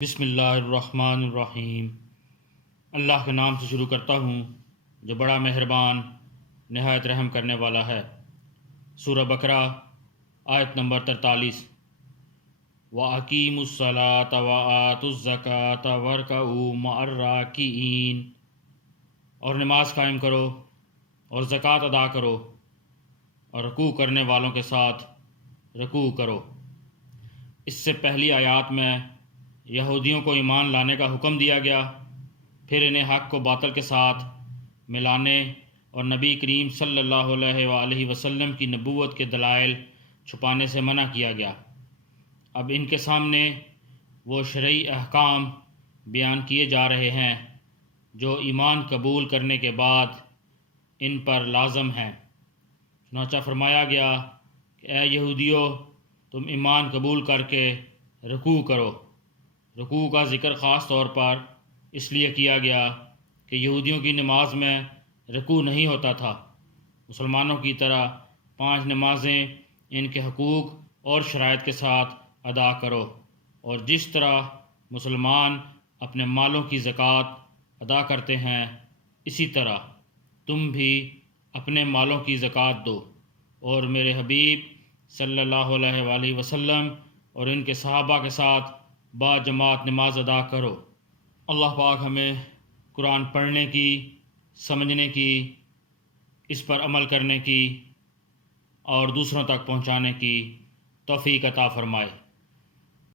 بسم اللہ الرحمن الرحیم۔ اللہ کے نام سے شروع کرتا ہوں جو بڑا مہربان نہایت رحم کرنے والا ہے۔ سورہ بقرہ آیت نمبر 43۔ وَأَقِیمُوا الصَّلَاةَ وَآتُوا الزَّکَاةَ وَارْکَعُوا مَعَ الرَّاکِعِینَ، اور نماز قائم کرو اور زکوٰۃ ادا کرو اور رکوع کرنے والوں کے ساتھ رکوع کرو۔ اس سے پہلی آیات میں یہودیوں کو ایمان لانے کا حکم دیا گیا، پھر انہیں حق کو باطل کے ساتھ ملانے اور نبی کریم صلی اللہ علیہ وآلہ وسلم کی نبوت کے دلائل چھپانے سے منع کیا گیا۔ اب ان کے سامنے وہ شرعی احکام بیان کیے جا رہے ہیں جو ایمان قبول کرنے کے بعد ان پر لازم ہیں۔ چنانچہ فرمایا گیا کہ اے یہودیو، تم ایمان قبول کر کے رکوع کرو۔ رکوع کا ذکر خاص طور پر اس لیے کیا گیا کہ یہودیوں کی نماز میں رکوع نہیں ہوتا تھا۔ مسلمانوں کی طرح 5 نمازیں ان کے حقوق اور شرائط کے ساتھ ادا کرو، اور جس طرح مسلمان اپنے مالوں کی زکوٰۃ ادا کرتے ہیں اسی طرح تم بھی اپنے مالوں کی زکوٰۃ دو، اور میرے حبیب صلی اللہ علیہ وآلہ وسلم اور ان کے صحابہ کے ساتھ با جماعت نماز ادا کرو۔ اللہ پاک ہمیں قرآن پڑھنے کی، سمجھنے کی، اس پر عمل کرنے کی اور دوسروں تک پہنچانے کی توفیق عطا فرمائے۔